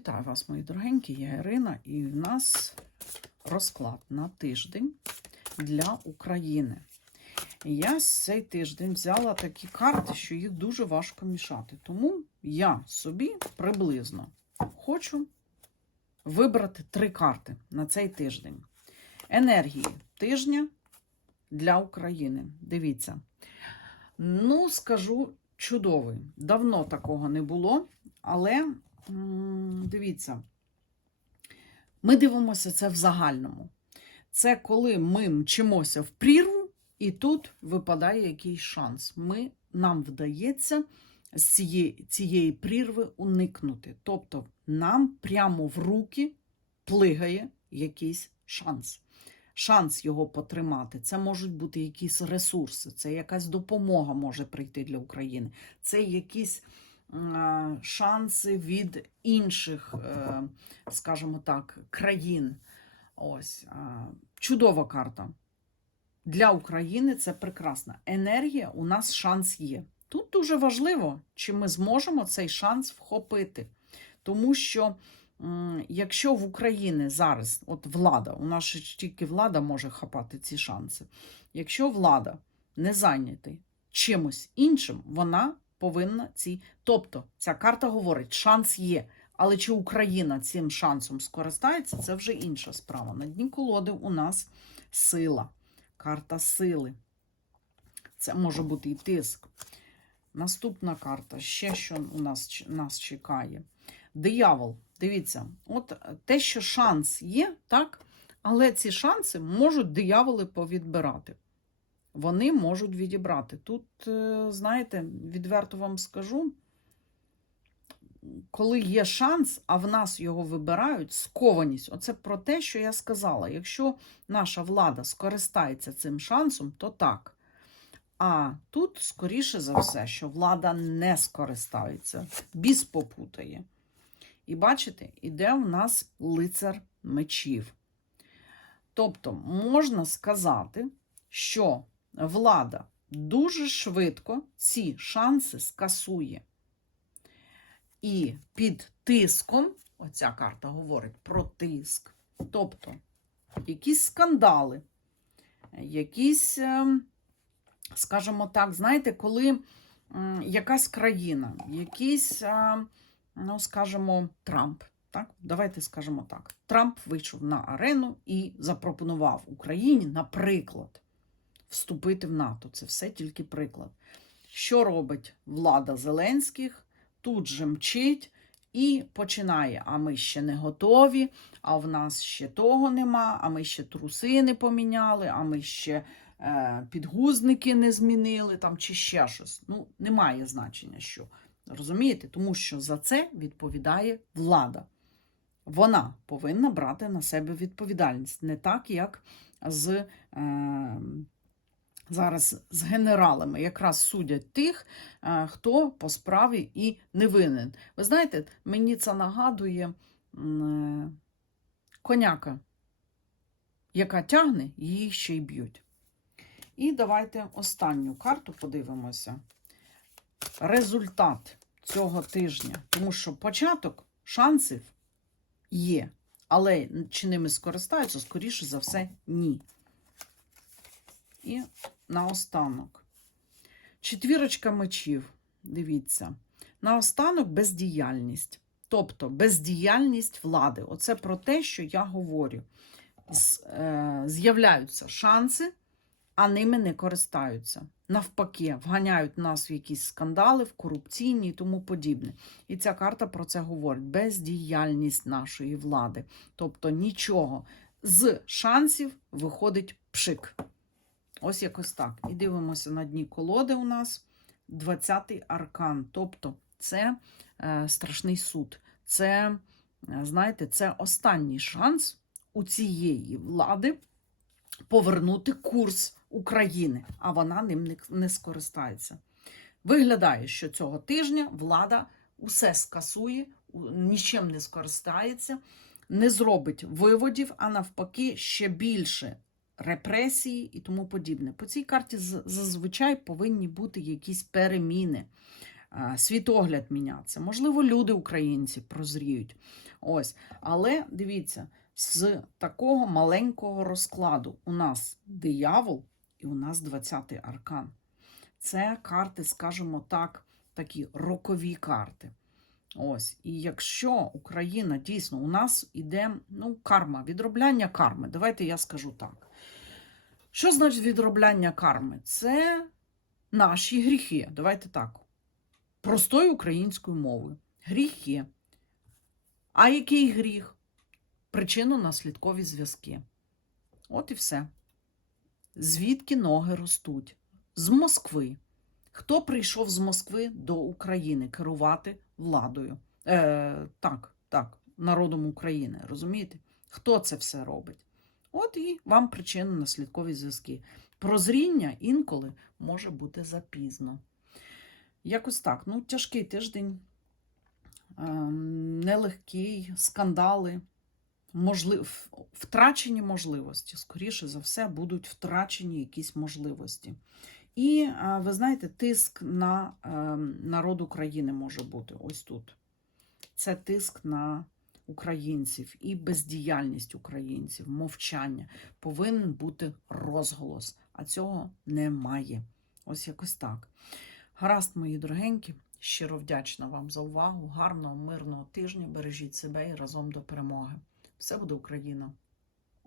Вітаю вас, мої дорогенькі, я Ірина, і в нас розклад на тиждень для України. Я цей тиждень взяла такі карти, що їх дуже важко мішати. Тому я собі приблизно хочу вибрати три карти на цей тиждень. Енергії тижня для України. Дивіться. Ну, скажу, чудовий. Давно такого не було, але дивіться, ми дивимося це в загальному. Це коли ми мчимося в прірву, і тут випадає якийсь шанс. Ми, нам вдається з цієї, цієї прірви уникнути. Тобто нам прямо в руки плигає якийсь шанс. Шанс його потримати. Це можуть бути якісь ресурси, це якась допомога може прийти для України. Це якісь шанси від інших, е, скажімо так, країн. Ось чудова карта. Для України це прекрасна. Енергія у нас шанс є. Тут дуже важливо, чи ми зможемо цей шанс вхопити. Тому що якщо в Україні зараз, от влада, у нас тільки влада може хапати ці шанси. Якщо влада не зайнята чимось іншим, вона повинна ці. Тобто, ця карта говорить, шанс є. Але чи Україна цим шансом скористається, це вже інша справа. На дні колоди у нас сила, карта сили. Це може бути і тиск. Наступна карта, ще що у нас, нас чекає. Диявол. Дивіться, от те, що шанс є, так? Але ці шанси можуть дияволи повідбирати. Вони можуть відібрати. Тут, е, знаєте, відверто вам скажу, коли є шанс, а в нас його вибирають, скованість. Оце про те, що я сказала. Якщо наша влада скористається цим шансом, то так. А тут, скоріше за все, що влада не скористається, біс попутає. І бачите, іде в нас лицар мечів. Тобто, можна сказати, що влада дуже швидко ці шанси скасує. І під тиском, оця карта говорить про тиск, тобто якісь скандали, якісь, ем, скажімо так, знаєте, коли якась країна, якийсь, ем, ну, скажімо, Трамп. Так, давайте скажемо так. Трамп вийшов на арену і запропонував Україні, наприклад, вступити в НАТО. Це все тільки приклад. Що робить влада Зеленських? Тут же мчить і починає. А ми ще не готові, а в нас ще того нема, а ми ще труси не поміняли, а ми ще е, підгузники не змінили там, чи ще щось. Ну, немає значення, що. Розумієте? Тому що за це відповідає влада. Вона повинна брати на себе відповідальність, не так, як з. Е, Зараз з генералами якраз судять тих, е, хто по справі і не винен. Ви знаєте, мені це нагадує е, коняка, яка тягне, її ще й б'ють. І давайте останню карту подивимося. Результат цього тижня. Тому що початок шансів є, але чи ними скористаються, скоріше за все, ні. І наостанок. Четвірочка мечів. Дивіться. Наостанок бездіяльність. Тобто бездіяльність влади. Оце про те, що я говорю. Е, З'являються шанси, а ними не користаються. Навпаки, вганяють нас в якісь скандали, в корупційні і тому подібне. І ця карта про це говорить: бездіяльність нашої влади. Тобто нічого з шансів виходить пшик. Ось якось так. І дивимося на дні колоди у нас 20-й аркан. Тобто це е, страшний суд. Це, е, знаєте, це останній шанс у цієї влади повернути курс України, а вона ним не, не скористається. Виглядає, що цього тижня влада усе скасує, нічим не скористається, не зробить виводів, а навпаки, ще більше репресії і тому подібне. По цій карті зазвичай повинні бути якісь переміни. світогляд мінятися. Можливо, люди українці прозріють. Ось. Але дивіться, з такого маленького розкладу у нас диявол і у нас 20-й аркан. Це карти, скажімо так, такі рокові карти. Ось, і якщо Україна дійсно у нас іде ну, карма, відробляння карми. Давайте я скажу так. Що значить відробляння карми? Це наші гріхи. Давайте так. Простою українською мовою. Гріхи. А який гріх? Причинно-наслідкові зв'язки. От і все. Звідки ноги ростуть? З Москви. Хто прийшов з Москви до України керувати владою? Е, так, так, народом України. Розумієте? Хто це все робить? От і вам причинно-наслідкові зв'язки. Прозріння інколи може бути запізно. Якось так. Ну, тяжкий тиждень, ем, нелегкий, скандали, можлив... втрачені можливості. Скоріше за все, будуть втрачені якісь можливості. І ви знаєте, тиск на е, народ України може бути ось тут. Це тиск на українців і бездіяльність українців, мовчання. Повинен бути розголос, а цього немає. Ось якось так. Гаразд, мої дорогенькі, щиро вдячна вам за увагу. Гарного, мирного тижня. Бережіть себе і разом до перемоги. Все буде Україна!